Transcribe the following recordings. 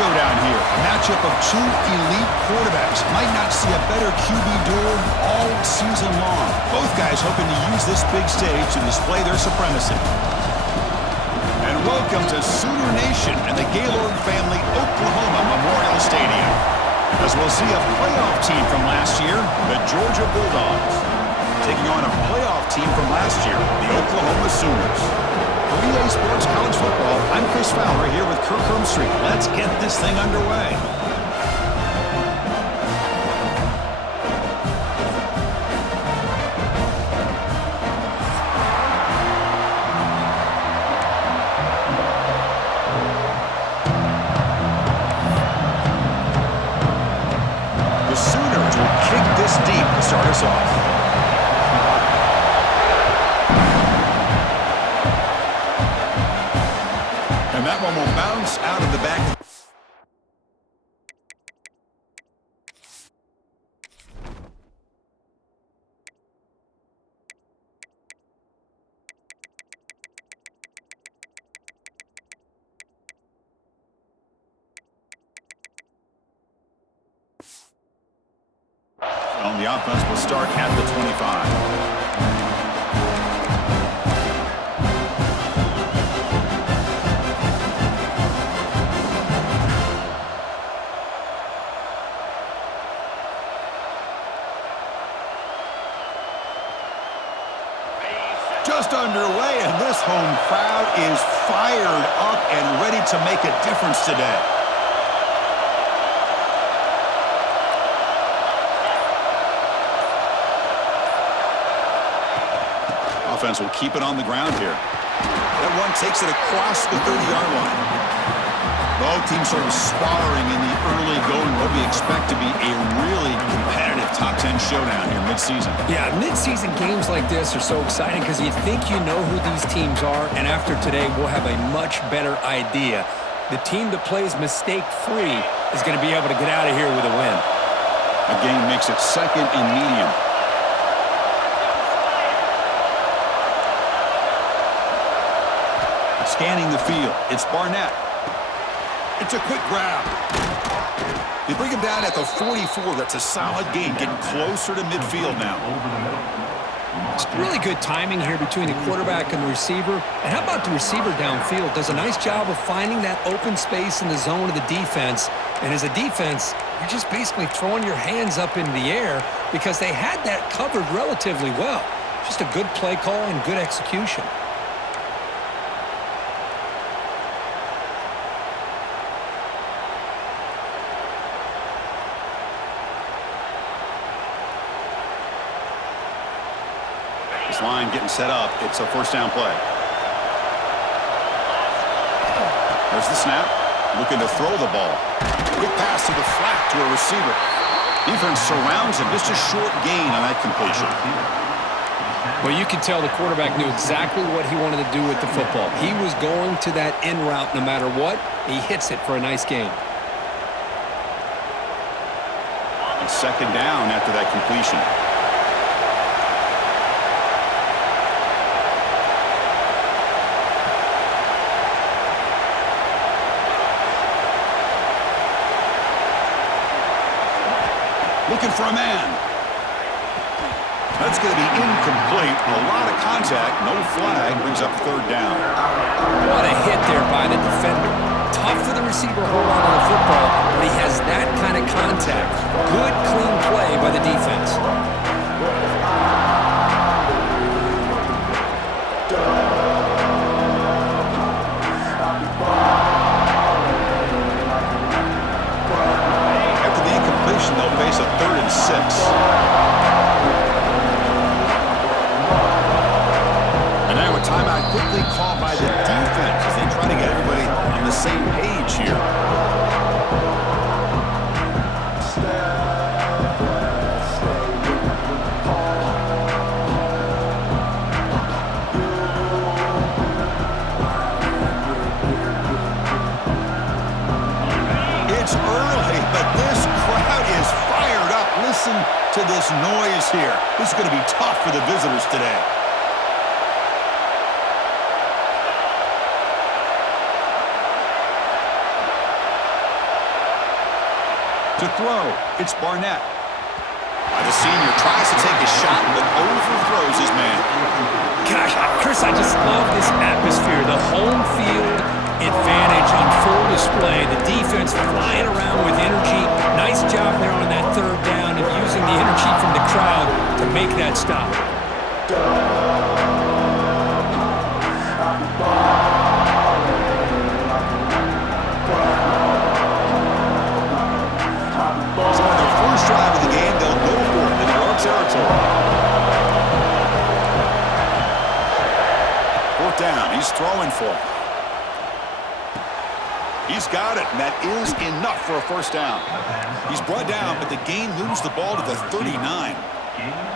showdown here. A matchup of two elite quarterbacks. Might not see a better QB duel all season long. Both guys hoping to use this big stage to display their supremacy. And welcome to Sooner Nation and the Gaylord family Oklahoma Memorial Stadium, as we'll see a playoff team from last year, the Georgia Bulldogs, taking on a playoff team from last year, the Oklahoma Sooners. For EA Sports College Football, I'm Chris Fowler here with Kirk Herbstreit. Let's get this thing underway. The Sooners will kick this deep to start us off. And that one will bounce out of the back. On the offense will start at the 25. Just underway, and this home crowd is fired up and ready to make a difference today. Offense will keep it on the ground here. That one takes it across the 30-yard line. Both teams sort of sparring in the early going, what we expect to be a really competitive top 10 showdown here mid-season. Yeah, mid-season games like this are so exciting because you think you know who these teams are, and after today we'll have a much better idea. The team that plays mistake-free is going to be able to get out of here with a win. The game makes it second and medium. Scanning the field, it's Barnett. It's a quick grab. They bring him down at the 44. That's a solid gain, getting closer to midfield now. It's really good timing here between the quarterback and the receiver. And how about the receiver downfield? Does a nice job of finding that open space in the zone of the defense. And as a defense, you're just basically throwing your hands up into the air because they had that covered relatively well. Just a good play call and good execution. Line getting set up. It's a first down play. There's the snap. Looking to throw the ball. Quick pass to the flat to a receiver. Defense surrounds him. Just a short gain on that completion. Well, you can tell the quarterback knew exactly what he wanted to do with the football. He was going to that in route no matter what. He hits it for a nice gain. And second down after that completion. Looking for a man. That's going to be incomplete. A lot of contact. No flag. Brings up third down. What a hit there by the defender. Tough for the receiver to hold on to the football, but he has that kind of contact. Good, clean play by the defense. They'll face a 3rd and 6. And now a timeout quickly called by the defense as they try to get everybody on the same page here. It's early, but this crowd is fired up. Listen to this noise here. This is going to be tough for the visitors today. To throw, it's Barnett. The senior tries to take a shot, but overthrows his man. Gosh, Chris, I just love this atmosphere. The home field advantage on full display. The defense flying around with energy. Nice job there on that third down of using the energy from the crowd to make that stop. So on their first drive of the game, they'll go for it in their own territory. Fourth down, he's throwing for it. He's got it, and that is enough for a first down. He's brought down, but the gain moves the ball to the 39.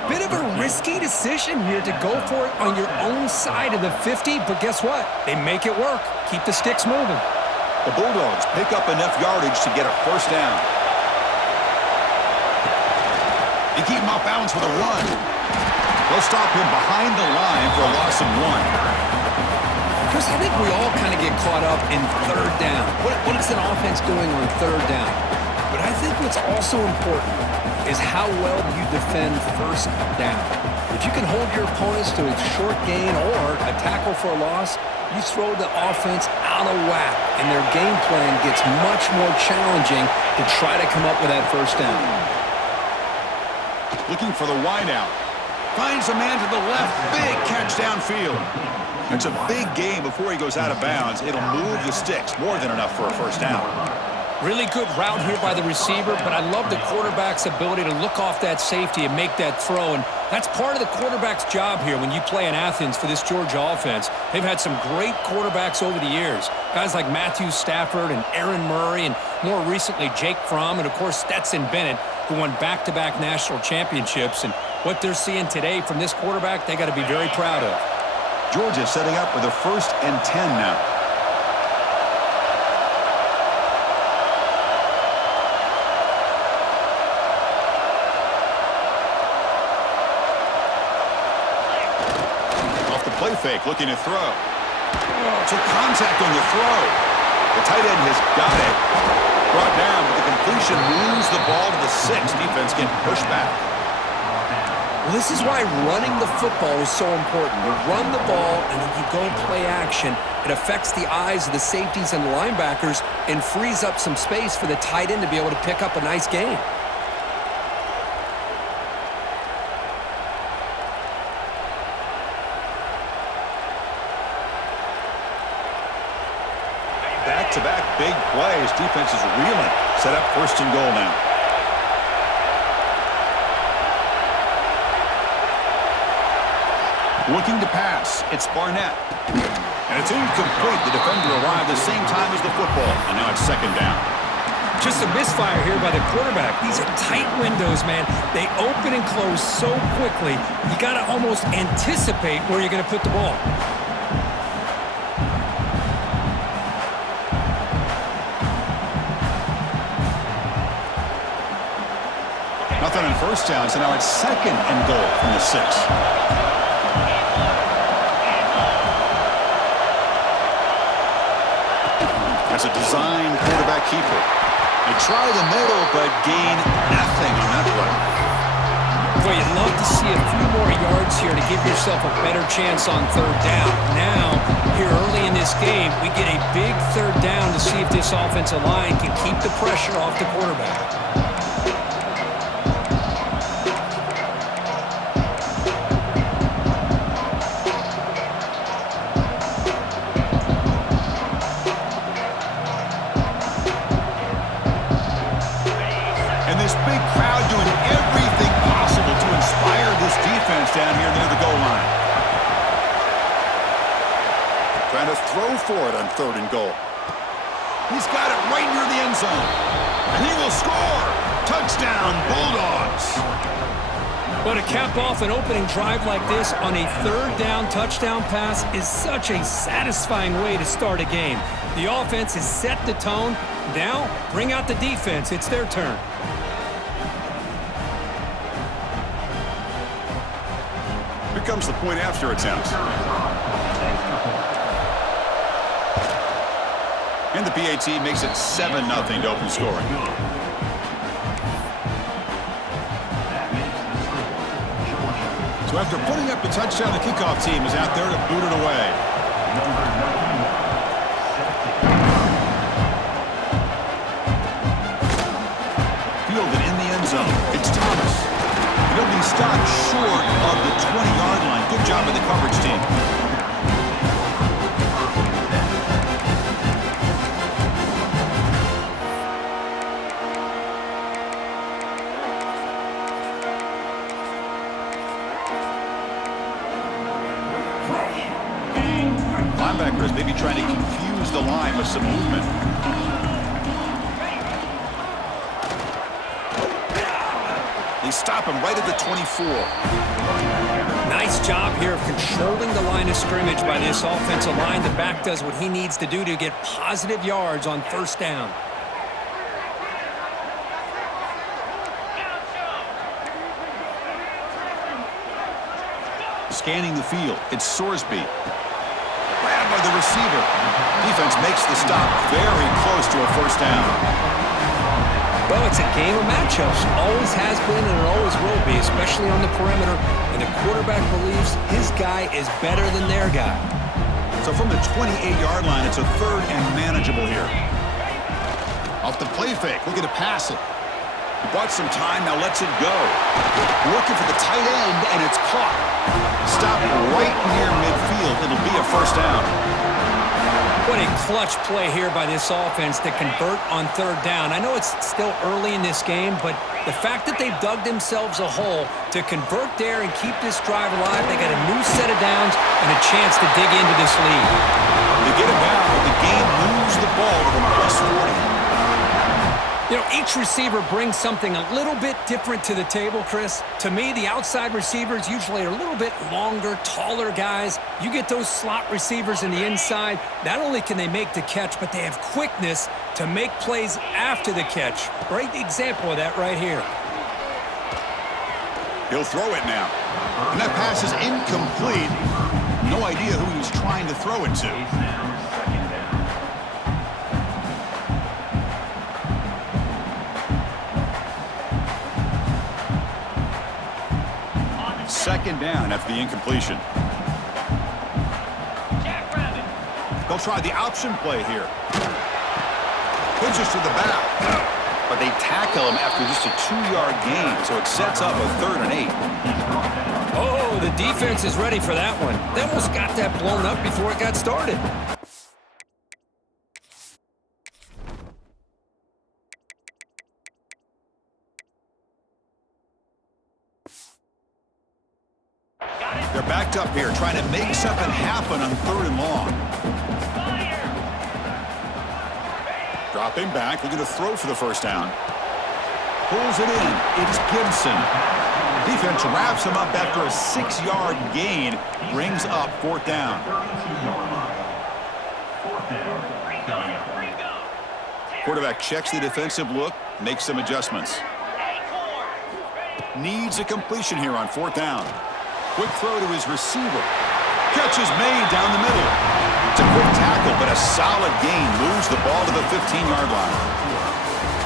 Bit of a risky decision here to go for it on your own side of the 50, but guess what? They make it work. Keep the sticks moving. The Bulldogs pick up enough yardage to get a first down. They keep him off balance with a run. They'll stop him behind the line for a loss of 1. Chris, I think we all kind of get caught up in third down. What is an offense doing on third down? But I think what's also important is how well you defend first down. If you can hold your opponents to a short gain or a tackle for a loss, you throw the offense out of whack, and their game plan gets much more challenging to try to come up with that first down. Looking for the wideout. Finds a man to the left. Big catch downfield. It's a big game before he goes out of bounds. It'll move the sticks. More than enough for a first down. Really good route here by the receiver, but I love the quarterback's ability to look off that safety and make that throw. And that's part of the quarterback's job here when you play in Athens for this Georgia offense. They've had some great quarterbacks over the years. Guys like Matthew Stafford and Aaron Murray, and more recently Jake Fromm, and of course Stetson Bennett, who won back-to-back national championships. And what they're seeing today from this quarterback, they got to be very proud of. Georgia setting up with a 1st and 10 now. Off the play fake, looking to throw. Took contact on the throw. The tight end has got it. Brought down, but the completion moves the ball to the 6. Defense getting pushed back. Well, this is why running the football is so important. You run the ball, and then you go play action. It affects the eyes of the safeties and the linebackers and frees up some space for the tight end to be able to pick up a nice gain. Back-to-back big plays. Defense is reeling. Set up 1st and goal now. Looking to pass, it's Barnett. And it's incomplete. The defender arrived the same time as the football, and now it's 2nd down. Just a misfire here by the quarterback. These are tight windows, man. They open and close so quickly. You got to almost anticipate where you're going to put the ball. Nothing on 1st down, so now it's 2nd and goal from the 6. That's a design quarterback keeper. They try the middle, but gain nothing on that play. Boy, you'd love to see a few more yards here to give yourself a better chance on 3rd down. Now, here early in this game, we get a big 3rd down to see if this offensive line can keep the pressure off the quarterback. Down here near the goal line. Trying to throw for it on 3rd and goal. He's got it right near the end zone. And he will score. Touchdown, Bulldogs. But to cap off an opening drive like this on a 3rd down touchdown pass is such a satisfying way to start a game. The offense has set the tone. Now, bring out the defense. It's their turn. Here comes the point after attempt. And the PAT makes it 7-0 to open scoring. So after putting up the touchdown, the kickoff team is out there to boot it away. Fielded in the end zone. It's Thomas. He'll be stopped short of the 20-yard line. Good job of the coverage team. Linebackers maybe trying to confuse the line with some movement. They stop him right at the 24. Nice job here of controlling the line of scrimmage by this offensive line. The back does what he needs to do to get positive yards on first down. Scanning the field, it's Sorsby. Grabbed by the receiver. Defense makes the stop very close to a first down. Well, it's a game of matchups. Always has been and it always will be, especially on the perimeter. And the quarterback believes his guy is better than their guy. So from the 28-yard line, it's a third and manageable here. Off the play fake, looking to pass it. He bought some time, now lets it go. Looking for the tight end, and it's caught. Stop right near midfield. It'll be a first down. What a clutch play here by this offense to convert on third down. I know it's still early in this game, but the fact that they've dug themselves a hole to convert there and keep this drive alive, they got a new set of downs and a chance to dig into this lead. They get it down, but the game moves the ball to the plus 40. You know, each receiver brings something a little bit different to the table, Chris. To me, the outside receivers usually are a little bit longer, taller guys. You get those slot receivers in the inside, not only can they make the catch, but they have quickness to make plays after the catch. Great example of that right here. He'll throw it now. And that pass is incomplete. No idea who he was trying to throw it to. Second down after the incompletion. They'll try the option play here. Pitches to the back. But they tackle him after just a 2-yard gain, so it sets up a 3rd and 8. Oh, the defense is ready for that one. They almost got that blown up before it got started. They're backed up here, trying to make something happen on 3rd and long. Dropping back, looking to throw for the first down. Pulls it in. It's Gibson. Defense wraps him up after a 6-yard gain. Brings up 4th down. Quarterback checks the defensive look, makes some adjustments. Needs a completion here on 4th down. Quick throw to his receiver. Catch is made down the middle. It's a quick tackle, but a solid gain moves the ball to the 15-yard line.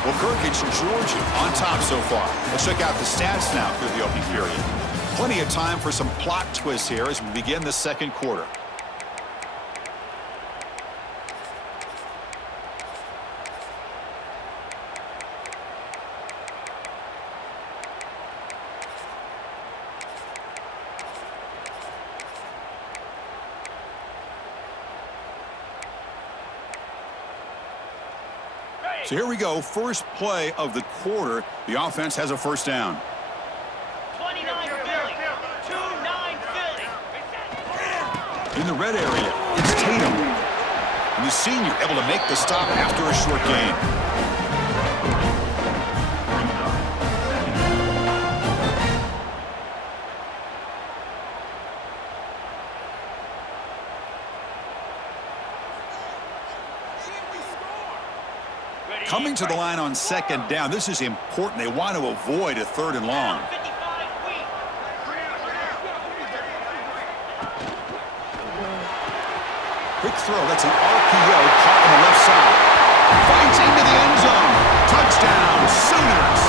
Well, Kirkich, Georgia on top so far. Let's check out the stats now through the opening period. Plenty of time for some plot twists here as we begin the second quarter. So here we go, first play of the quarter. The offense has a first down. 29 Philly, 2-9 Philly. In the red area, it's Tatum. And the senior able to make the stop after a short gain. Coming to the line on second down. This is important. They want to avoid a 3rd and long. Quick throw. That's an RPO caught on the left side. Finds into the end zone. Touchdown, Sooners.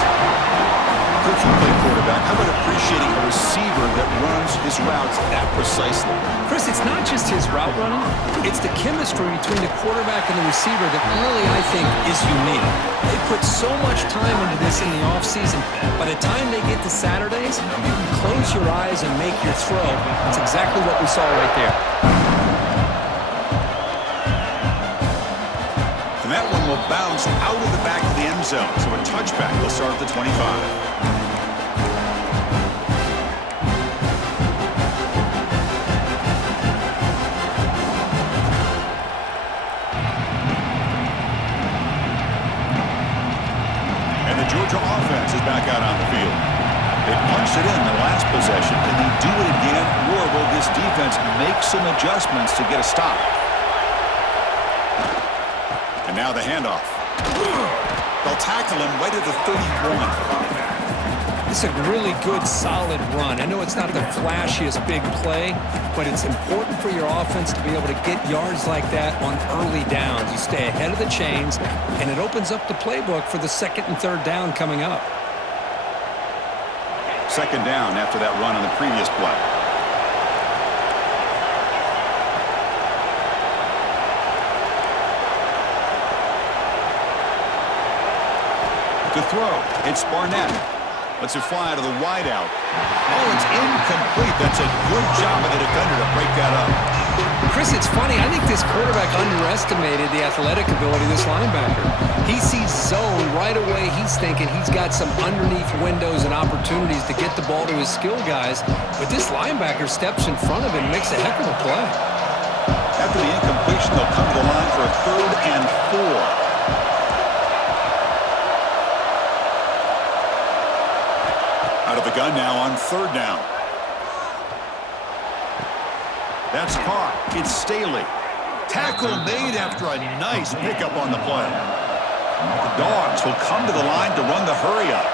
Coach, you play quarterback. How about appreciating a receiver that runs routes that precisely. Chris, it's not just his route running. It's the chemistry between the quarterback and the receiver that really, I think, is unique. They put so much time into this in the offseason. By the time they get to Saturdays, you can close your eyes and make your throw. That's exactly what we saw right there. And that one will bounce out of the back of the end zone. So a touchback will start at the 25. Georgia offense is back out on the field. They punched it in the last possession. Can they do it again, or will this defense make some adjustments to get a stop? And now the handoff. They'll tackle him right at the 31. It's a really good, solid run. I know it's not the flashiest big play, but it's important for your offense to be able to get yards like that on early downs. You stay ahead of the chains, and it opens up the playbook for the second and third down coming up. Second down after that run on the previous play. To throw, it's Barnett. Lets it fly to the wideout. Oh, it's incomplete. That's a good job of the defender to break that up. Chris, it's funny. I think this quarterback underestimated the athletic ability of this linebacker. He sees zone right away. He's thinking he's got some underneath windows and opportunities to get the ball to his skill guys. But this linebacker steps in front of him and makes a heck of a play. After the incompletion, they'll come to the line for a 3rd and 4. Out of the gun now on 3rd down. That's caught. It's Staley. Tackle made after a nice pickup on the play. The Dogs will come to the line to run the hurry up.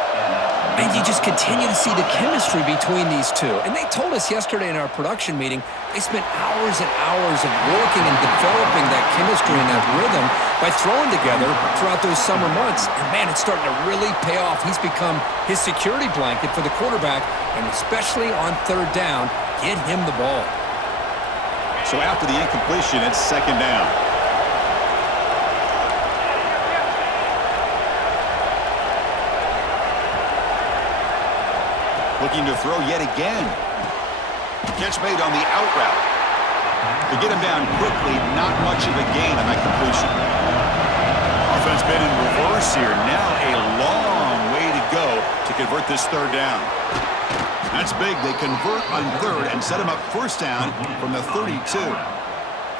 And you just continue to see the chemistry between these two. And they told us yesterday in our production meeting, they spent hours and hours of working and developing that chemistry and that rhythm by throwing together throughout those summer months. And man, it's starting to really pay off. He's become his security blanket for the quarterback, and especially on 3rd down, get him the ball. So after the incompletion, it's 2nd down. Looking to throw yet again. Catch made on the out route. To get him down quickly, not much of a gain on that completion. Offense been in reverse here. Now a long way to go to convert this 3rd down. That's big. They convert on 3rd and set him up 1st down from the 32.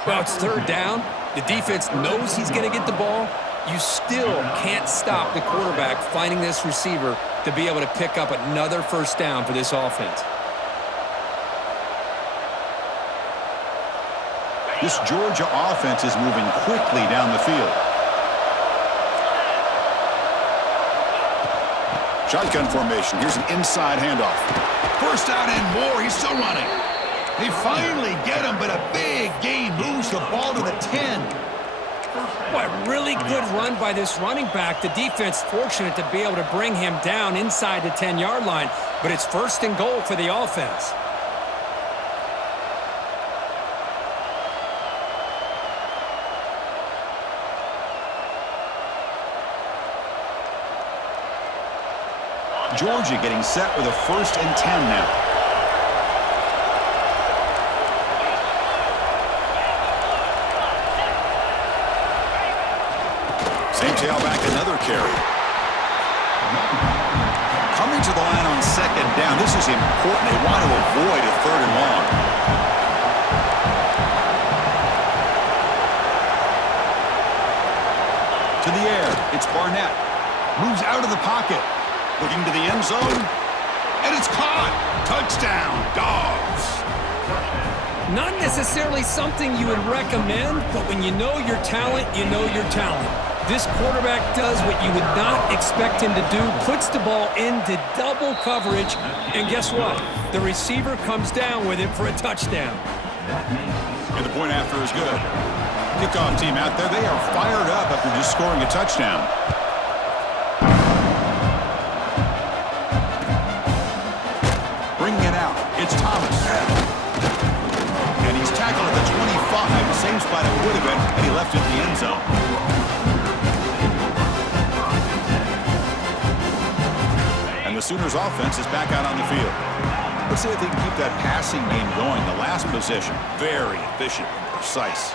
Well, it's 3rd down. The defense knows he's going to get the ball. You still can't stop the quarterback finding this receiver to be able to pick up another 1st down for this offense. This Georgia offense is moving quickly down the field. Shotgun formation. Here's an inside handoff. 1st down and more. He's still running. They finally get him, but a big gain moves the ball to the 10. Boy, really good run by this running back. The defense fortunate to be able to bring him down inside the 10-yard line, but it's 1st and goal for the offense. Georgia getting set with a 1st and 10 now. Same tailback, another carry. Coming to the line on 2nd down. This is important. They want to avoid a 3rd and long. To the air. It's Barnett. Moves out of the pocket. Looking to the end zone. And it's caught. Touchdown, Dogs. Not necessarily something you would recommend, but when you know your talent, you know your talent. This quarterback does what you would not expect him to do, puts the ball into double coverage, and guess what? The receiver comes down with it for a touchdown. And the point after is good. Kickoff team out there, they are fired up after just scoring a touchdown. Bringing it out, it's Thomas. And the Sooners offense is back out on the field. Let's see if they can keep that passing game going. The last possession, very efficient and precise.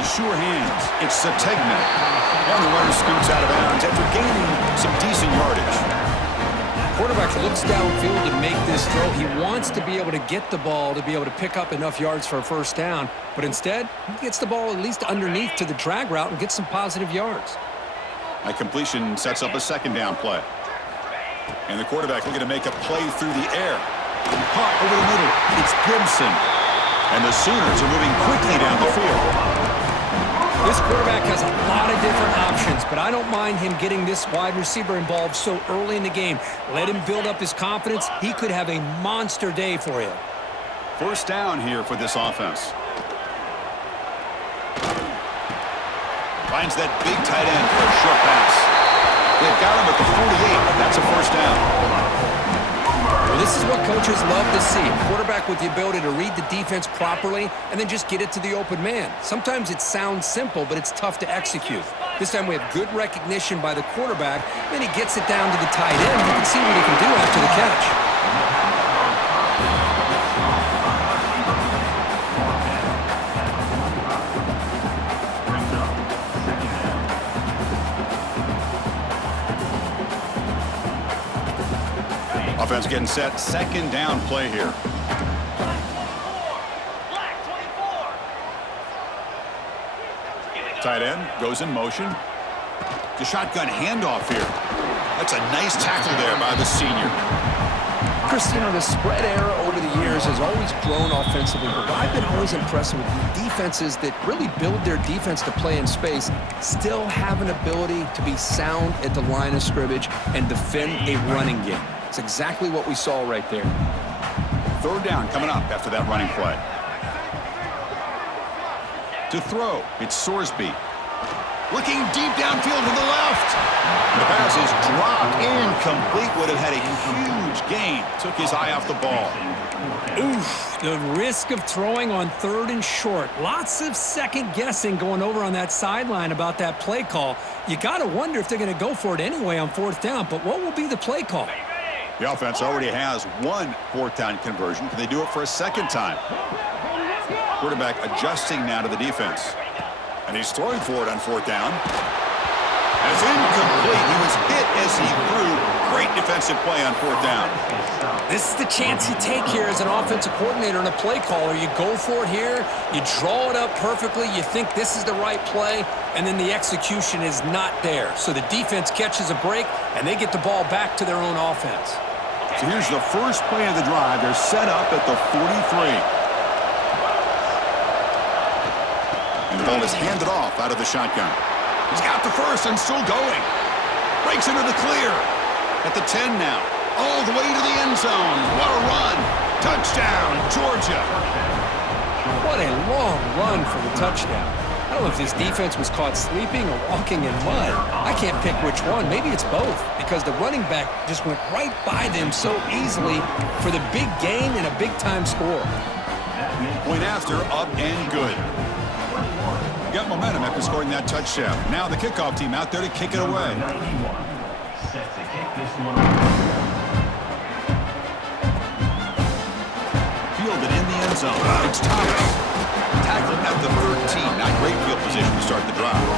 The sure hands. It's Sategna. And the runner scoots out of bounds after gaining some decent yardage. Quarterback looks downfield to make this throw. He wants to be able to get the ball to be able to pick up enough yards for a first down. But instead, he gets the ball at least underneath to the drag route and gets some positive yards. That completion sets up a second down play. And the quarterback looking to make a play through the air. Caught over the middle. It's Gibson. And the Sooners are moving quickly down the field. This quarterback has a lot of different options, but I don't mind him getting this wide receiver involved so early in the game. Let him build up his confidence. He could have a monster day for you. First down here for this offense. Finds that big tight end for a short pass. They've got him at the 48, but that's a first down. Well, this is what coaches love to see. A quarterback with the ability to read the defense properly and then just get it to the open man. Sometimes it sounds simple, but it's tough to execute. This time we have good recognition by the quarterback, then he gets it down to the tight end. You can see what he can do after the catch. Offense getting set. Second down play here. Tight end goes in motion. The shotgun handoff here. That's a nice tackle there by the senior. Chris, you know, the spread era over the years has always grown offensively, but I've been always impressed with defenses that really build their defense to play in space, still have an ability to be sound at the line of scrimmage and defend a running game. It's exactly what we saw right there. Third down coming up after that running play. To throw, it's Sorsby. Looking deep downfield to the left. The pass is dropped. Incomplete. Would have had a huge gain. Took his eye off the ball. Oof, the risk of throwing on third and short. Lots of second guessing going over on that sideline about that play call. You got to wonder if they're going to go for it anyway on fourth down, but what will be the play call? The offense already has one fourth down conversion. Can they do it for a second time? Quarterback adjusting now to the defense. And he's throwing for it on fourth down. And it's incomplete. He was hit as he threw. Great defensive play on fourth down. This is the chance you take here as an offensive coordinator and a play caller. You go for it here, you draw it up perfectly, you think this is the right play, and then the execution is not there. So the defense catches a break, and they get the ball back to their own offense. So here's the first play of the drive. They're set up at the 43. And the ball is handed off out of the shotgun. He's got the first and still going. Breaks into the clear. At the 10 now. All the way to the end zone. What a run. Touchdown, Georgia. What a long run for the touchdown. I don't know if this defense was caught sleeping or walking in mud. I can't pick which one. Maybe it's both, because the running back just went right by them so easily for the big gain and a big-time score. Point after, up and good. Got momentum after scoring that touchdown. Now the kickoff team out there to kick it away. Fielded in the end zone. It's Thomas. Tackled at the 13. Not great field position to start the drive.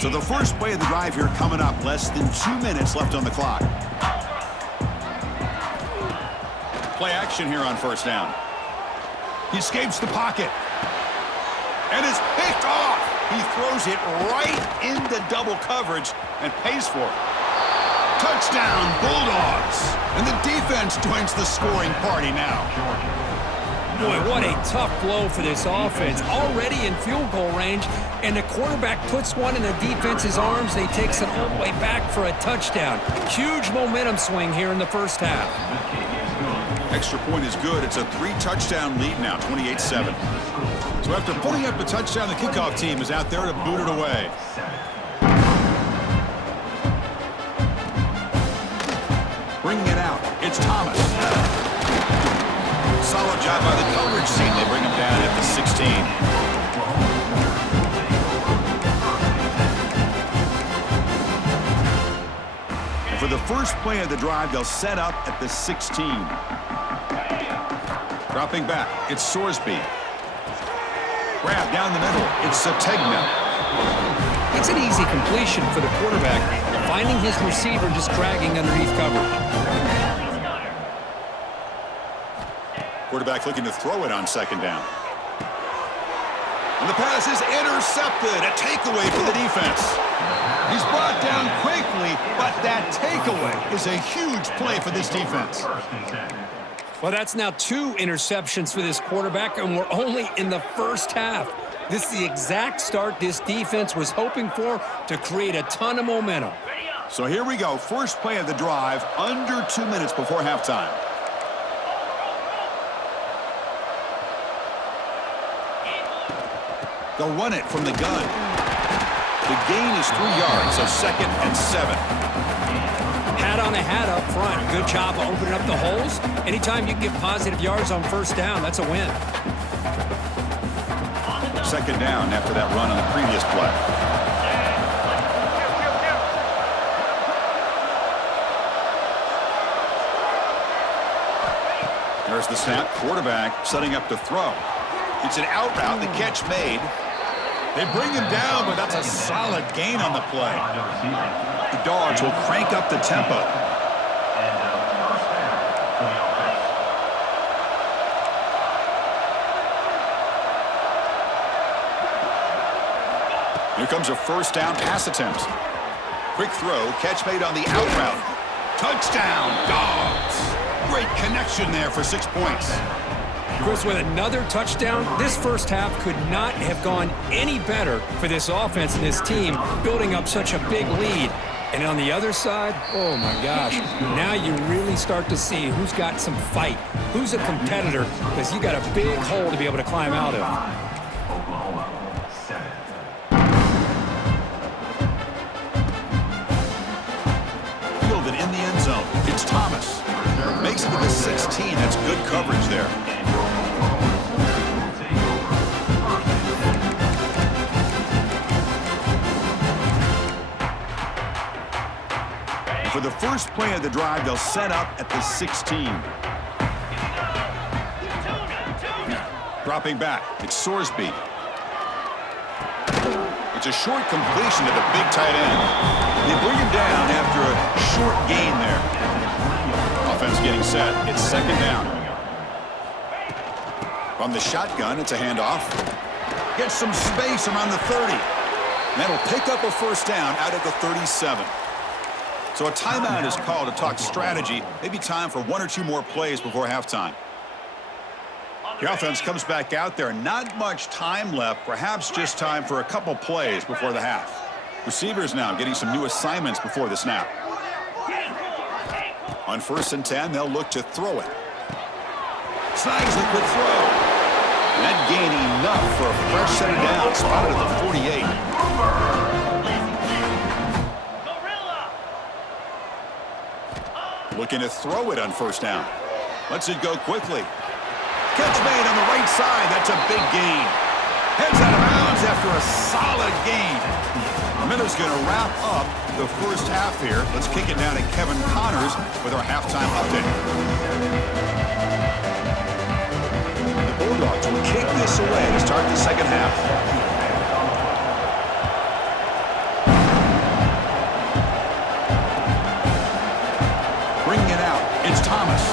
So the first play of the drive here coming up. Less than 2 minutes left on the clock. Play action here on first down. He escapes the pocket. And is picked off. He throws it right into double coverage and pays for it. Touchdown, Bulldogs. And the defense joins the scoring party now. Boy, what a tough blow for this offense. Already in field goal range, and the quarterback puts one in the defense's arms. They takes it all the way back for a touchdown. Huge momentum swing here in the first half. Extra point is good. It's a 3-touchdown lead now, 28-7. So after putting up a touchdown, the kickoff team is out there to boot it away. It's Thomas. Solid job by the coverage team. They bring him down at the 16. For the first play of the drive, they'll set up at the 16. Dropping back, it's Sorsby. Grab down the middle, it's Sategna. It's an easy completion for the quarterback, finding his receiver just dragging underneath coverage. Quarterback looking to throw it on second down. And the pass is intercepted. A takeaway for the defense. He's brought down quickly, but that takeaway is a huge play for this defense. Well, that's now 2 interceptions for this quarterback, and we're only in the first half. This is the exact start this defense was hoping for to create a ton of momentum. So here we go. First play of the drive, under 2 minutes before halftime. They'll run it from the gun. The gain is 3 yards, so 2nd and 7. Hat on a hat up front. Good job of opening up the holes. Anytime you can get positive yards on first down, that's a win. 2nd down after that run on the previous play. There's the snap. Quarterback setting up to throw. It's an out route. The catch made. They bring him down, but that's a solid gain on the play. The Dogs will crank up the tempo. Here comes a first down pass attempt. Quick throw, catch made on the out route. Touchdown, Dogs. Great connection there for 6 points. Chris, with another touchdown, this first half could not have gone any better for this offense and this team, building up such a big lead. And on the other side, oh my gosh, now you really start to see who's got some fight, who's a competitor, because you got a big hole to be able to climb out of. Fielded in the end zone. It's Thomas. Makes it to the 16. That's good coverage there. For the first play of the drive, they'll set up at the 16. Dropping back, it's Sorsby. It's a short completion to the big tight end. They bring him down after a short gain there. Offense getting set, it's 2nd down. From the shotgun, it's a handoff. Gets some space around the 30. And that'll pick up a first down out of the 37. So a timeout is called to talk strategy. Maybe time for 1 or 2 more plays before halftime. The offense comes back out there. Not much time left. Perhaps just time for a couple plays before the half. Receivers now getting some new assignments before the snap. On 1st and 10, they'll look to throw it. Snags the quick throw. And that gain enough for a fresh set of downs. Spotted at the 48. Looking to throw it on 1st down. Lets it go quickly. Catch made on the right side. That's a big gain. Heads out of bounds after a solid gain. Miller's going to wrap up the first half here. Let's kick it down to Kevin Connors with our halftime update. The Bulldogs will kick this away to start the second half. Thomas.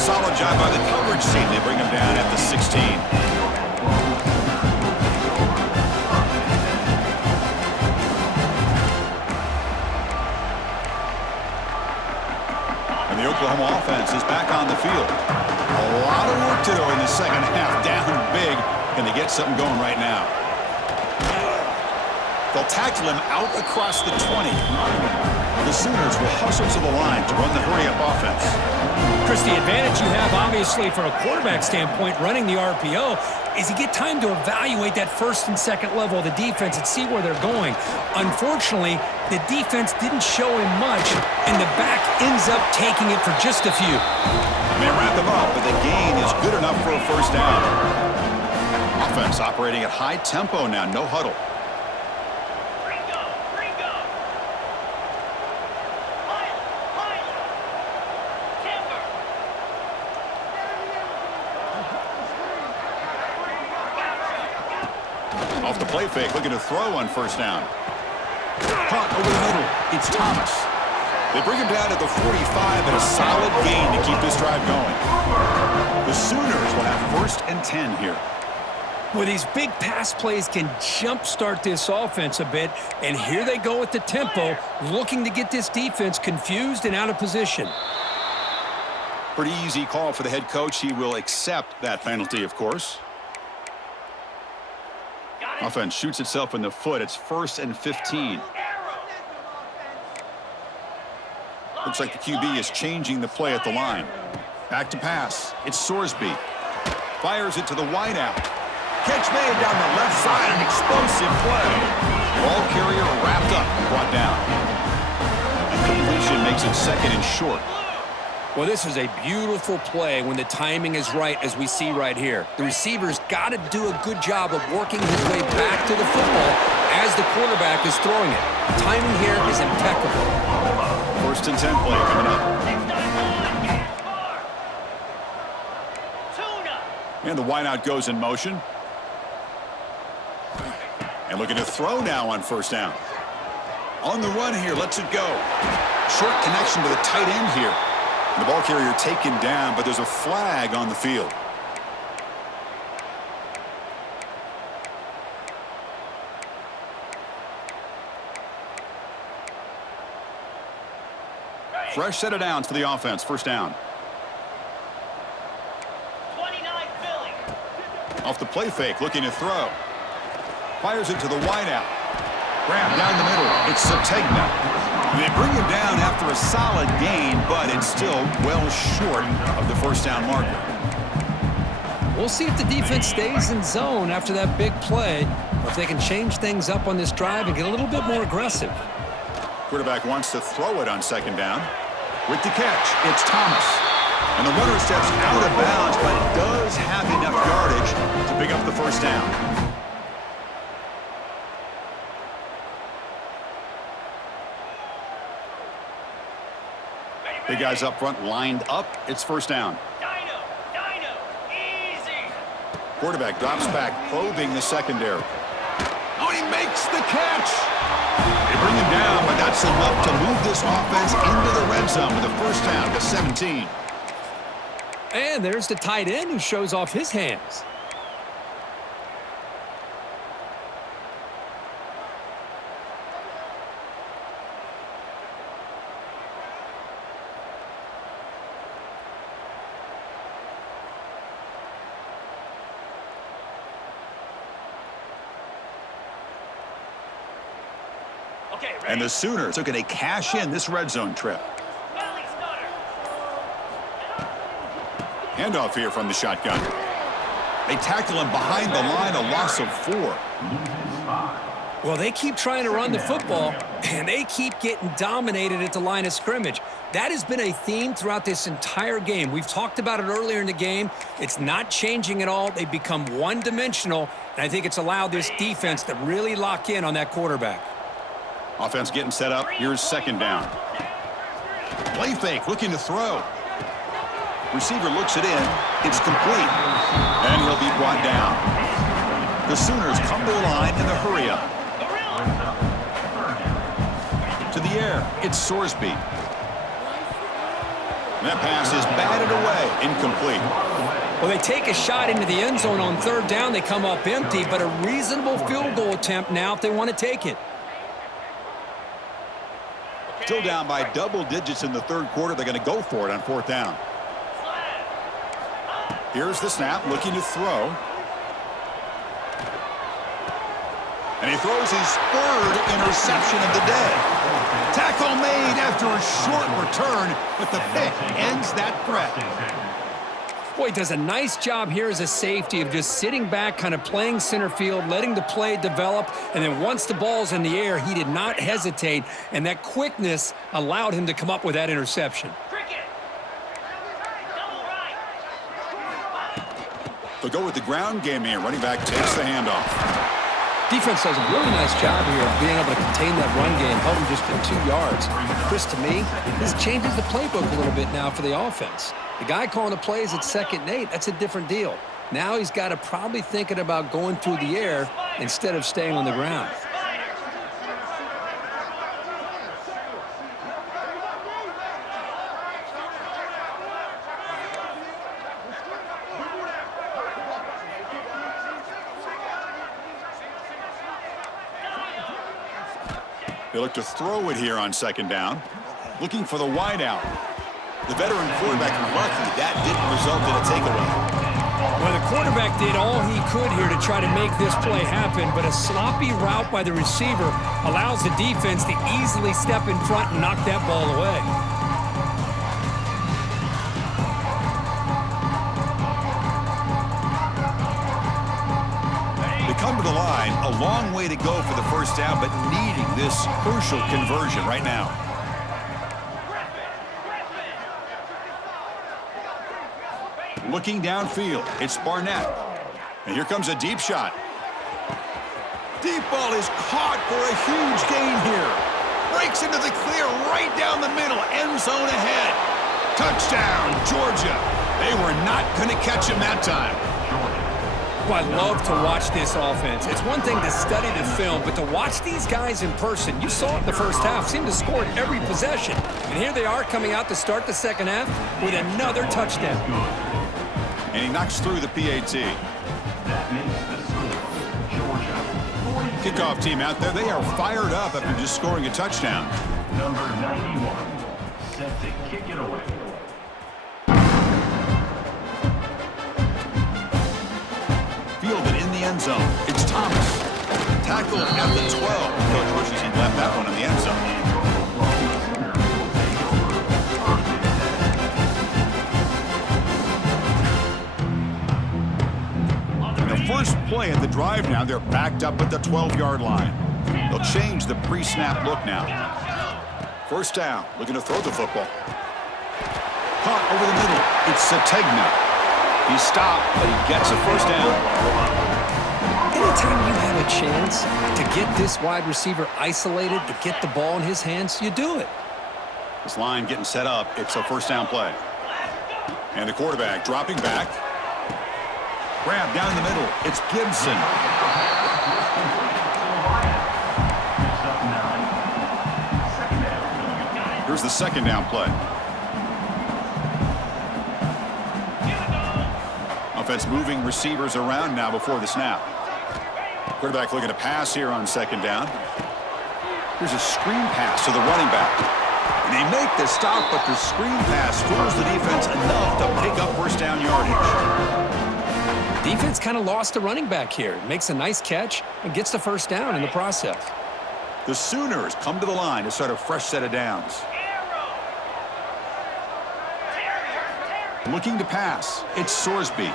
Solid job by the coverage team. They bring him down at the 16. And the Oklahoma offense is back on the field. A lot of work to do in the second half. Down big. Can they get something going right now? They'll tackle him out across the 20. The Sooners will hustle to the line to run the hurry-up offense. Chris, the advantage you have, obviously, from a quarterback standpoint, running the RPO, is you get time to evaluate that first and second level of the defense and see where they're going. Unfortunately, the defense didn't show him much, and the back ends up taking it for just a few. They wrap them up, but the gain is good enough for a first down. Offense operating at high tempo now, no huddle. Off the play fake, looking to throw on first down. Caught over the middle. It's Thomas. They bring him down at the 45 and a solid gain to keep this drive going. The Sooners will have first and 10 here. Well, these big pass plays can jumpstart this offense a bit, and here they go with the tempo, looking to get this defense confused and out of position. Pretty easy call for the head coach. He will accept that penalty, of course. Offense shoots itself in the foot. It's first and 15. Looks like the QB is changing the play at the line. Back to pass. It's Sorsby. Fires it to the wideout. Catch made down the left side. An explosive play. Ball carrier wrapped up, brought down. Completion makes it second and short. Well, this is a beautiful play when the timing is right, as we see right here. The receiver's got to do a good job of working his way back to the football as the quarterback is throwing it. Timing here is impeccable. First and 10 play coming up. And the wideout goes in motion. And looking to throw now on first down. On the run here, lets it go. Short connection to the tight end here. The ball carrier taken down, but there's a flag on the field. Fresh set of downs for the offense. First down. 29 Philly. Off the play fake, looking to throw. Fires it to the wideout. Grab down the middle. It's Sategna. They bring him down after a solid gain, but it's still well short of the first down marker. We'll see if the defense stays in zone after that big play, or if they can change things up on this drive and get a little bit more aggressive. Quarterback wants to throw it on second down. With the catch, it's Thomas. And the runner steps out of bounds, but does have enough yardage to pick up the first down. Big guys up front lined up. It's first down. Dino, easy. Quarterback drops back, probing the secondary. Oh, he makes the catch. They bring him down, but that's enough to move this offense into the red zone with a first down to 17. And there's the tight end who shows off his hands. And the Sooners are going to cash in this red zone trip. Handoff here from the shotgun. They tackle him behind the line, a loss of 4. Well, they keep trying to run the football, and they keep getting dominated at the line of scrimmage. That has been a theme throughout this entire game. We've talked about it earlier in the game. It's not changing at all. They've become one-dimensional, and I think it's allowed this defense to really lock in on that quarterback. Offense getting set up. Here's second down. Play fake, looking to throw. Receiver looks it in. It's complete. And he'll be brought down. The Sooners come to the line in the hurry-up. To the air, it's Sorsby. That pass is batted away, incomplete. Well, they take a shot into the end zone on third down. They come up empty, but a reasonable field goal attempt now if they want to take it. Still down by double digits in the third quarter. They're going to go for it on fourth down. Here's the snap, looking to throw. And he throws his third interception of the day. Tackle made after a short return, but the pick ends that threat. Boy, he does a nice job here as a safety of just sitting back, kind of playing center field, letting the play develop, and then once the ball's in the air, he did not hesitate, and that quickness allowed him to come up with that interception. Cricket. Double right. They'll go with the ground game here. Running back takes the handoff. Defense does a really nice job here of being able to contain that run game, held him just to 2 yards. Chris, to me, this changes the playbook a little bit now for the offense. The guy calling the plays at 2nd and 8, that's a different deal. Now he's got to probably thinking about going through the air instead of staying on the ground. They look to throw it here on 2nd down. Looking for the wide out. The veteran quarterback lucky that didn't result in a takeaway. Well, the quarterback did all he could here to try to make this play happen, but a sloppy route by the receiver allows the defense to easily step in front and knock that ball away. They come to the line, a long way to go for the first down, but needing this crucial conversion right now. Looking downfield, it's Barnett. And here comes a deep shot. Deep ball is caught for a huge gain here. Breaks into the clear right down the middle, end zone ahead. Touchdown, Georgia. They were not going to catch him that time. Well, I love to watch this offense. It's one thing to study the film, but to watch these guys in person, you saw it in the first half, seemed to score at every possession. And here they are coming out to start the second half with another touchdown. And he knocks through the PAT. Kickoff team out there, they are fired up after just scoring a touchdown. Number 91, set to kick it away. Fielded in the end zone. It's Thomas. Tackled at the 12. Coach wishes he'd left that one in the end zone. First play at the drive now, they're backed up at the 12-yard line. They'll change the pre-snap look now. First down, looking to throw the football. Caught over the middle, it's Sategna. He stopped, but he gets a first down. Anytime you have a chance to get this wide receiver isolated, to get the ball in his hands, you do it. This line getting set up, it's a first down play. And the quarterback dropping back. Grab down the middle. It's Gibson. Here's the second down play. Offense moving receivers around now before the snap. Quarterback looking to pass here on 2nd down. Here's a screen pass to the running back. And they make the stop, but the screen pass fools the defense enough to pick up first down yardage. Defense kind of lost the running back here. Makes a nice catch and gets the first down in the process. The Sooners come to the line to start a fresh set of downs. Looking to pass. It's Sorsby.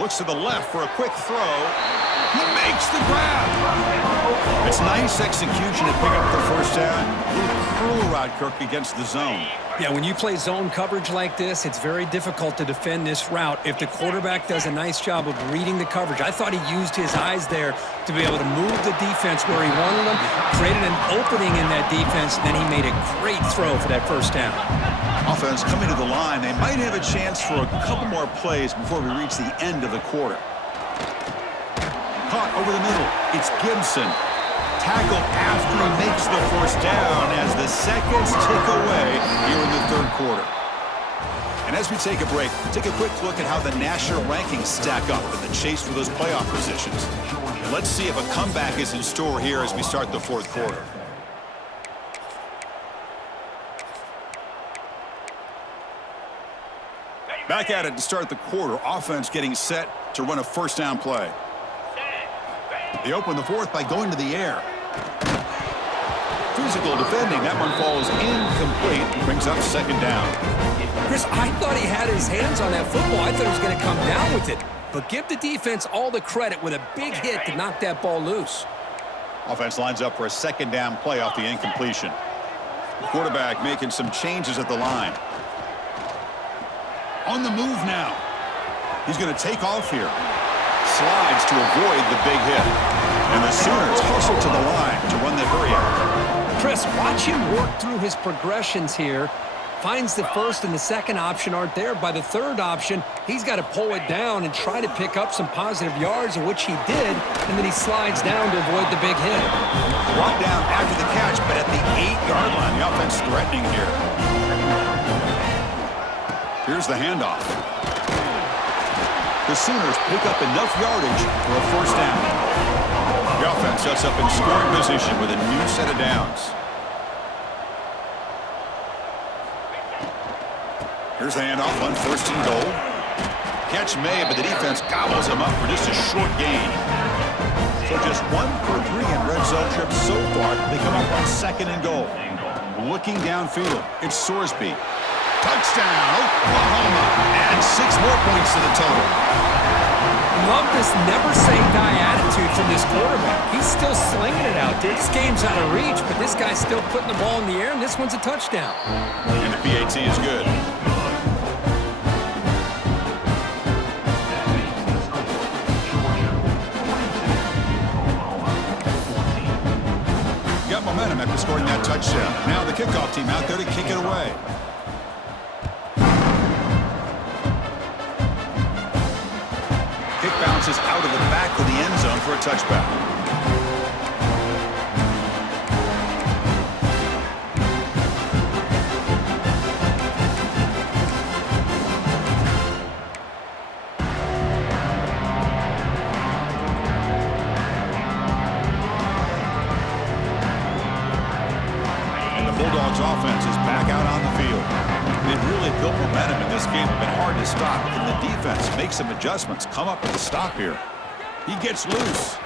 Looks to the left for a quick throw. He makes the grab. It's nice execution to pick up the first down. A little curl route, Kirk, against the zone. Yeah, when you play zone coverage like this, it's very difficult to defend this route if the quarterback does a nice job of reading the coverage. I thought he used his eyes there to be able to move the defense where he wanted them, created an opening in that defense, then he made a great throw for that first down. Offense coming to the line. They might have a chance for a couple more plays before we reach the end of the quarter. Caught over the middle. It's Gibson. Tackled after he makes the first down as the seconds tick away here in the third quarter. And as we take a break, take a quick look at how the national rankings stack up in the chase for those playoff positions. And let's see if a comeback is in store here as we start the fourth quarter. Back at it to start the quarter. Offense getting set to run a first down play. They open the fourth by going to the air. Physical defending. That one falls incomplete. Brings up second down. Chris, I thought he had his hands on that football. I thought he was going to come down with it. But give the defense all the credit with a big hit to knock that ball loose. Offense lines up for a second down play off the incompletion. The quarterback making some changes at the line. On the move now. He's going to take off here. Slides to avoid the big hit. And the Sooners hustle to the line to run the hurry out. Chris, watch him work through his progressions here. Finds the first and the second option aren't there. By the third option, he's got to pull it down and try to pick up some positive yards, of which he did, and then he slides down to avoid the big hit. Brought down after the catch, but at the 8-yard line, the offense threatening here. Here's the handoff. The Sooners pick up enough yardage for a first down. The offense sets up in scoring position with a new set of downs. Here's the handoff on first and goal. Catch made, but the defense gobbles him up for just a short gain. So just 1 for 3 in red zone trips so far. They come up on second and goal. Looking downfield, it's Sorsby. Touchdown, Oklahoma. And 6 more points to the total. Love this never-say-die attitude from this quarterback. He's still slinging it out there. This game's out of reach, but this guy's still putting the ball in the air, and this one's a touchdown. And the PAT is good. Got momentum after scoring that touchdown. Now the kickoff team out there to kick it away. Kick bounces out of the back of the end zone for a touchback. Bulldogs offense is back out on the field. They've really built momentum in this game. It's been hard to stop. And the defense makes some adjustments. Come up with a stop here. He gets loose.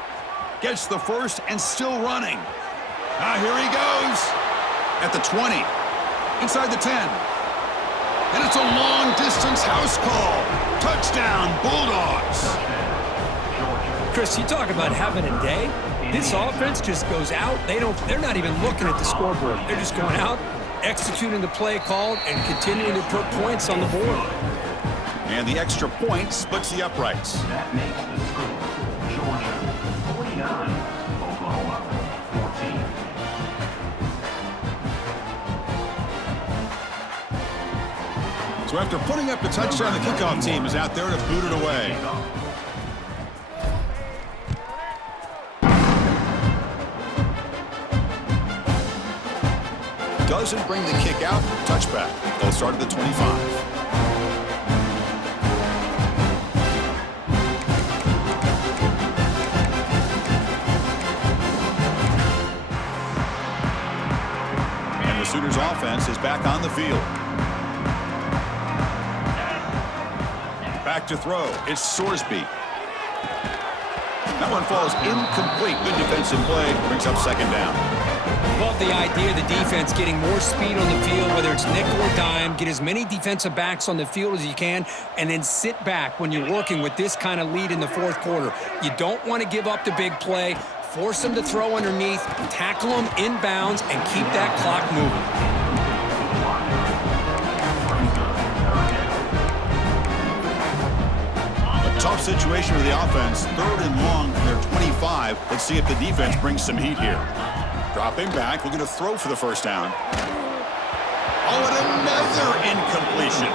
Gets the first and still running. Here he goes. At the 20. Inside the 10. And it's a long-distance house call. Touchdown, Bulldogs. Chris, you talk about having a day. This offense just goes out. They're not even looking at the scoreboard. They're just going out, executing the play called, and continuing to put points on the board. And the extra point splits the uprights. That makes the score Georgia 49, Oklahoma 14. So after putting up the touchdown, the kickoff team is out there to boot it away. Doesn't bring the kick out. Touchback. They'll start at the 25. And the Sooners offense is back on the field. Back to throw. It's Sorsby. That one falls incomplete. Good defensive play. Brings up second down. Love the idea of the defense getting more speed on the field, whether it's nickel or dime. Get as many defensive backs on the field as you can, and then sit back when you're working with this kind of lead in the fourth quarter. You don't want to give up the big play. Force them to throw underneath, tackle them inbounds, and keep that clock moving. Tough situation with the offense. 3rd and long from their 25. Let's see if the defense brings some heat here. Dropping back, looking to throw for the first down. Oh, and another incompletion.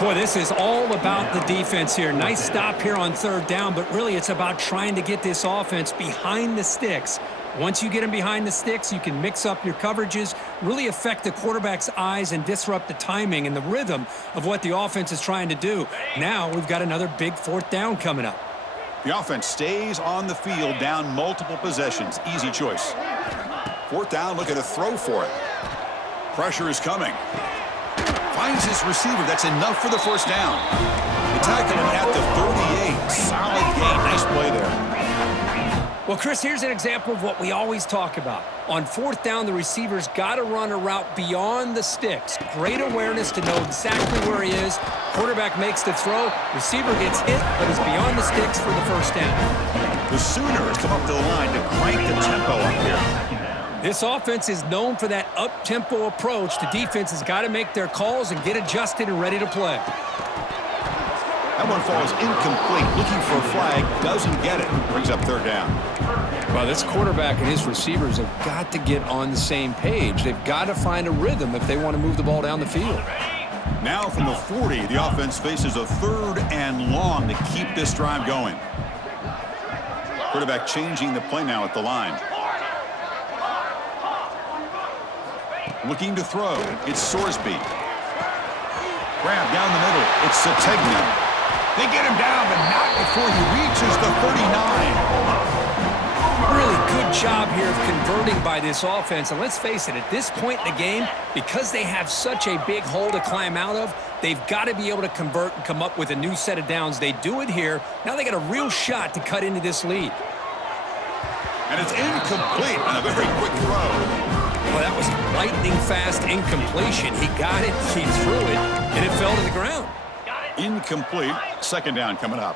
Boy, this is all about the defense here. Nice stop here on 3rd down, but really it's about trying to get this offense behind the sticks. Once you get them behind the sticks, you can mix up your coverages, really affect the quarterback's eyes and disrupt the timing and the rhythm of what the offense is trying to do. Now we've got another big 4th down coming up. The offense stays on the field, down multiple possessions. Easy choice. 4th down, looking to throw for it. Pressure is coming. Finds his receiver. That's enough for the first down. They tackle him at the 38. Solid gain. Nice play there. Well, Chris, here's an example of what we always talk about. On fourth down, the receiver's got to run a route beyond the sticks. Great awareness to know exactly where he is. Quarterback makes the throw. Receiver gets hit, but is beyond the sticks for the first down. The Sooners come up to the line to crank the tempo up here. This offense is known for that up-tempo approach. The defense has got to make their calls and get adjusted and ready to play. That one falls incomplete. Looking for a flag, doesn't get it. Brings up third down. Well, this quarterback and his receivers have got to get on the same page. They've got to find a rhythm if they want to move the ball down the field. Now from the 40, the offense faces a 3rd and long to keep this drive going. Quarterback changing the play now at the line. Looking to throw. It's Sorsby. Grab down the middle. It's Sategna. They get him down, but not before he reaches the 39. Really good job here of converting by this offense. And let's face it, at this point in the game, because they have such a big hole to climb out of, they've got to be able to convert and come up with a new set of downs. They do it here. Now they got a real shot to cut into this lead. And it's incomplete on a very quick throw. Well, that was lightning-fast incompletion. He got it, he threw it, and it fell to the ground. Incomplete. 2nd down coming up.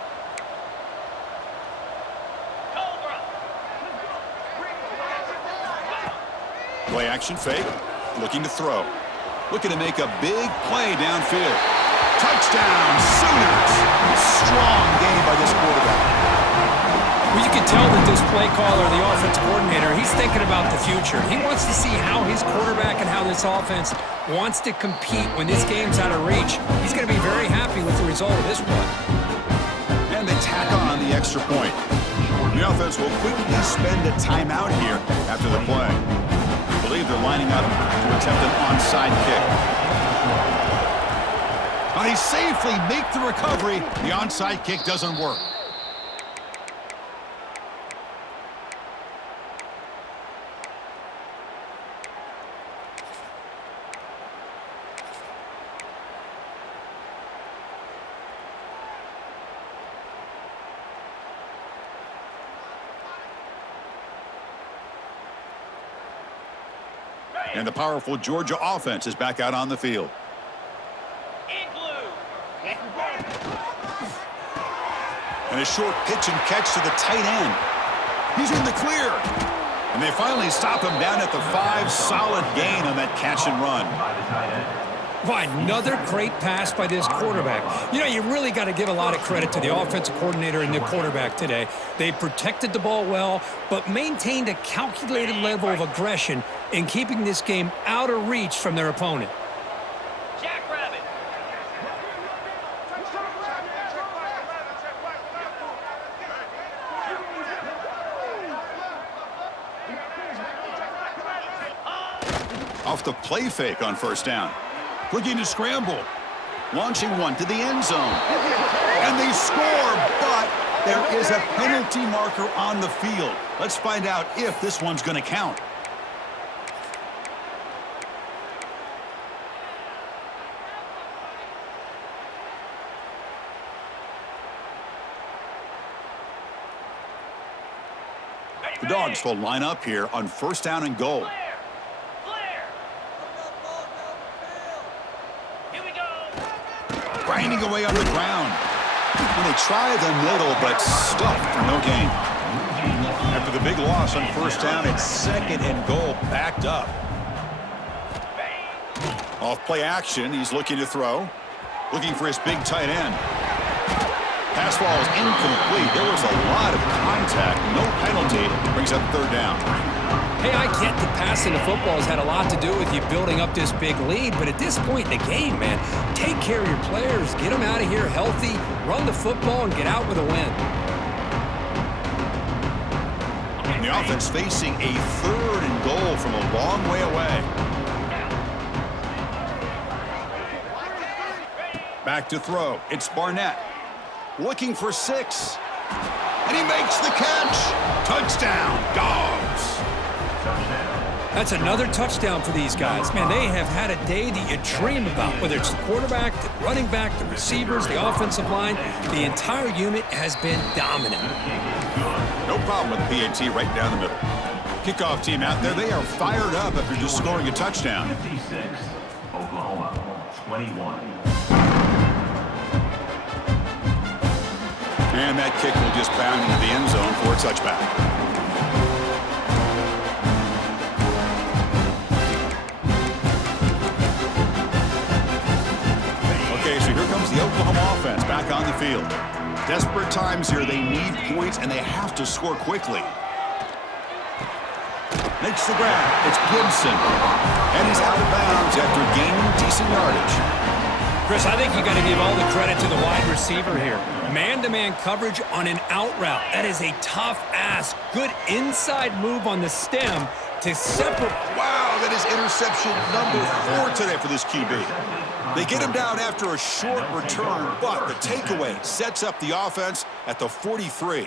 Play action fake. Looking to throw. Looking to make a big play downfield. Touchdown, Sooners. Strong game by this quarterback. Well, you can tell that this play caller, the offensive coordinator, he's thinking about the future. He wants to see how his quarterback and how this offense wants to compete when this game's out of reach. He's going to be very happy with the result of this play. And they tack on the extra point. The offense will quickly spend a timeout here after the play. I believe they're lining up to attempt an onside kick. But they safely make the recovery. The onside kick doesn't work. And the powerful Georgia offense is back out on the field. And a short pitch and catch to the tight end. He's in the clear. And they finally stop him down at the 5. Solid gain on that catch and run. Why, another great pass by this quarterback. You know, you really got to give a lot of credit to the offensive coordinator and the quarterback today. They protected the ball well, but maintained a calculated level of aggression in keeping this game out of reach from their opponent. Jackrabbit. Off the play fake on 1st down. Looking to scramble. Launching one to the end zone. And they score, but there is a penalty marker on the field. Let's find out if this one's going to count. The Dogs will line up here on 1st down and goal. Grinding away on the ground. And they try the middle, but stuffed for no gain. After the big loss on 1st down, it's 2nd and goal, backed up. Off play action, he's looking to throw. Looking for his big tight end. Pass ball is incomplete. There was a lot of contact. No penalty. Brings up 3rd down. Hey, I get that passing the football has had a lot to do with you building up this big lead, but at this point in the game, man, take care of your players, get them out of here healthy, run the football, and get out with a win. And the offense facing a 3rd and goal from a long way away. Back to throw. It's Barnett. Looking for 6. And he makes the catch. Touchdown, Dogs. That's another touchdown for these guys. Man, they have had a day that you dream about, whether it's the quarterback, the running back, the receivers, the offensive line. The entire unit has been dominant. No problem with the PAT right down the middle. Kickoff team out there, they are fired up after just scoring a touchdown. 56, Oklahoma 21. And that kick will just bound into the end zone for a touchback. Okay, so here comes the Oklahoma offense back on the field. Desperate times here. They need points, and they have to score quickly. Makes the grab. It's Gibson. And he's out of bounds after gaining decent yardage. Chris, I think you got to give all the credit to the wide receiver here. Man-to-man coverage on an out route. That is a tough ask. Good inside move on the stem to separate. Wow, that is interception number 4 today for this QB. They get him down after a short return, but the takeaway sets up the offense at the 43.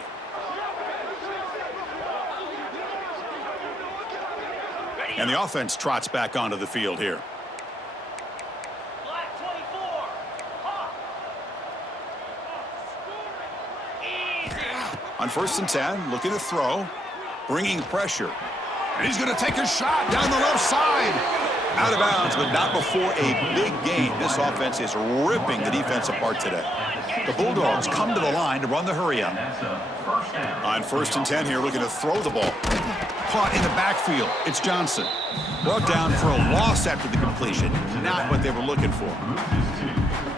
And the offense trots back onto the field here. Black 24. Hawk. Easy. On 1st and 10, looking to throw, bringing pressure. And he's going to take a shot down the left side. Out of bounds, but not before a big gain. This offense is ripping the defense apart today. The Bulldogs come to the line to run the hurry up. On 1st and 10 here, looking to throw the ball. Caught in the backfield. It's Johnson. Brought down for a loss after the completion. Not what they were looking for.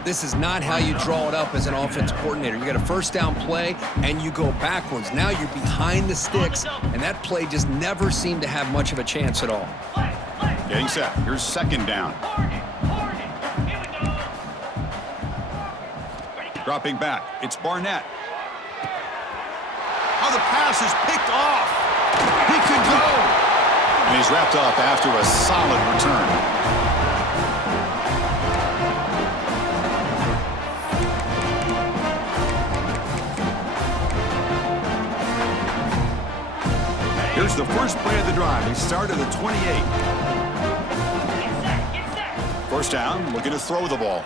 This is not how you draw it up as an offense coordinator. You got a first down play, and you go backwards. Now you're behind the sticks, and that play just never seemed to have much of a chance at all. Getting set. Here's 2nd down. Dropping back. It's Barnett. Oh, the pass is picked off. He could go. And he's wrapped up after a solid return. Here's the first play of the drive. He started at 28. 1st down, looking to throw the ball.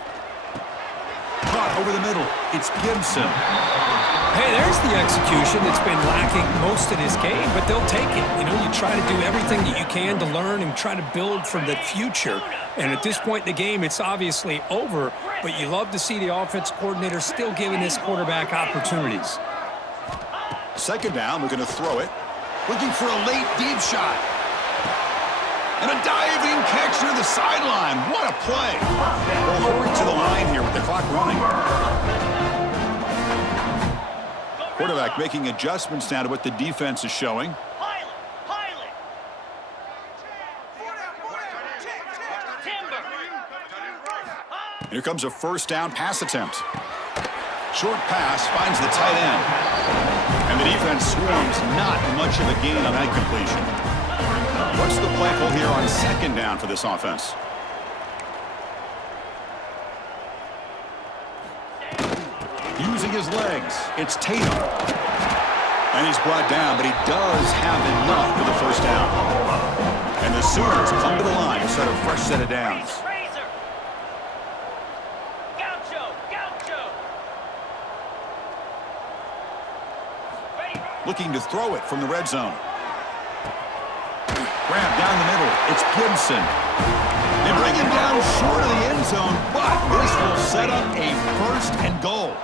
Caught over the middle. It's Gibson. Hey, there's the execution that's been lacking most of this game, but they'll take it. You know, you try to do everything that you can to learn and try to build for the future. And at this point in the game, it's obviously over, but you love to see the offense coordinator still giving this quarterback opportunities. 2nd down, looking to throw it. Looking for a late deep shot. And a diving catch near the sideline. What a play. They'll hurry to the line here with the clock running. Quarterback making adjustments now to what the defense is showing. Pilot. Timber. Here comes a 1st down pass attempt. Short pass finds the tight end. And the defense swarms, not much of a gain on that completion. What's the play call here on 2nd down for this offense? Using his legs, it's Tatum. And he's brought down, but he does have enough for the 1st down. And the Sooners come to the line to set a fresh set of downs. Razor. Gaucho. Looking to throw it from the red zone. Grab down the middle. It's Gibson. They bring him down short of the end zone, but this will set up a 1st and goal.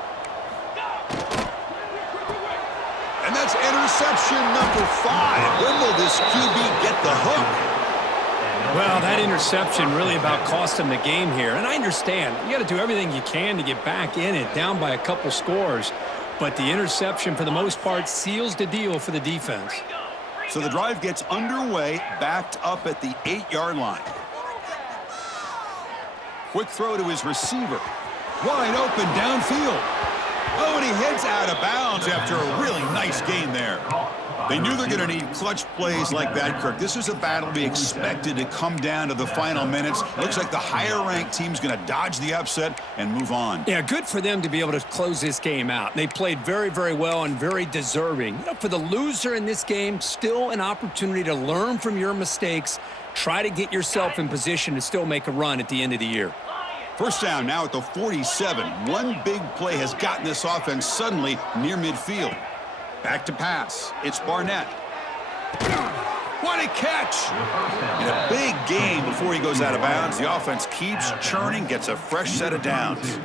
And that's interception number 5. When will this QB get the hook? Well, that interception really about cost him the game here. And I understand. You got to do everything you can to get back in it, down by a couple scores. But the interception, for the most part, seals the deal for the defense. So the drive gets underway, backed up at the 8-yard line. Quick throw to his receiver. Wide open downfield. Oh, and he heads out of bounds after a really nice gain there. They knew they're going to need clutch plays like that, Kirk. This is a battle we expected to come down to the final minutes. Looks like the higher-ranked team's going to dodge the upset and move on. Yeah, good for them to be able to close this game out. They played very, very well and very deserving. You know, for the loser in this game, still an opportunity to learn from your mistakes. Try to get yourself in position to still make a run at the end of the year. First down now at the 47. One big play has gotten this offense suddenly near midfield. Back to pass. It's Barnett. What a catch! In a big game before he goes out of bounds, the offense keeps churning, gets a fresh set of downs.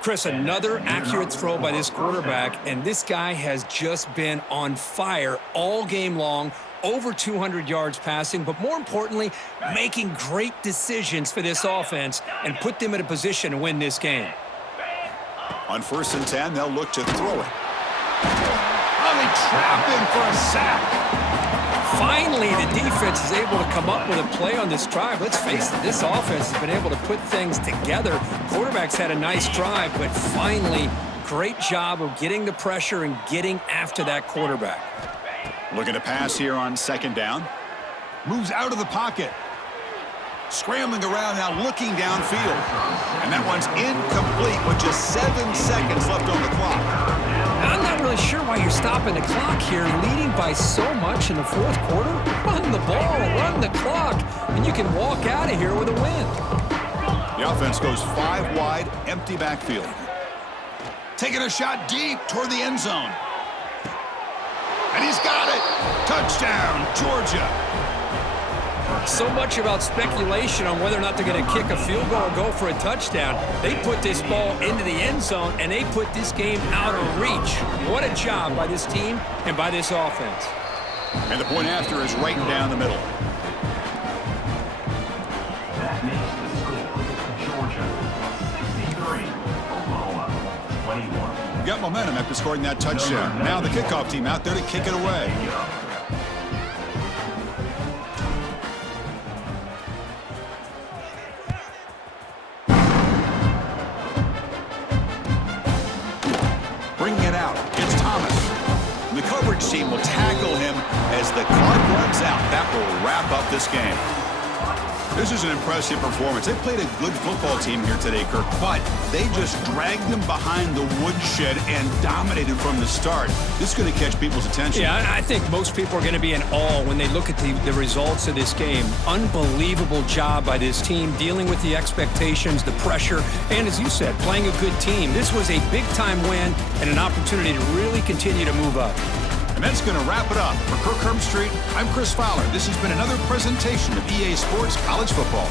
Chris, another accurate throw by this quarterback, and this guy has just been on fire all game long. Over 200 yards passing, but more importantly, making great decisions for this offense and put them in a position to win this game. On 1st and 10, they'll look to throw it. Oh, they trap him for a sack. Finally, the defense is able to come up with a play on this drive. Let's face it, this offense has been able to put things together. Quarterback's had a nice drive, but finally, great job of getting the pressure and getting after that quarterback. Looking to pass here on 2nd down. Moves out of the pocket. Scrambling around now, looking downfield. And that one's incomplete with just 7 seconds left on the clock. I'm not really sure why you're stopping the clock here, leading by so much in the 4th quarter. Run the ball, run the clock, and you can walk out of here with a win. The offense goes 5 wide, empty backfield. Taking a shot deep toward the end zone. And he's got it. Touchdown, Georgia. So much about speculation on whether or not they're going to kick a field goal or go for a touchdown. They put this ball into the end zone, and they put this game out of reach. What a job by this team and by this offense. And the point after is right down the middle. That makes the score. Georgia 63, Oklahoma 21. Got momentum after scoring that touchdown. Now the kickoff team out there to kick it away. Bringing it out. It's Thomas. The coverage team will tackle him as the clock runs out. That will wrap up this game. This is an impressive performance. They played a good football team here today, Kirk, but they just dragged them behind the woodshed and dominated from the start. This is going to catch people's attention. Yeah, I think most people are going to be in awe when they look at the results of this game. Unbelievable job by this team, dealing with the expectations, the pressure, and as you said, playing a good team. This was a big-time win and an opportunity to really continue to move up. And that's going to wrap it up. For Kirk Herbstreit, I'm Chris Fowler. This has been another presentation of EA Sports College Football.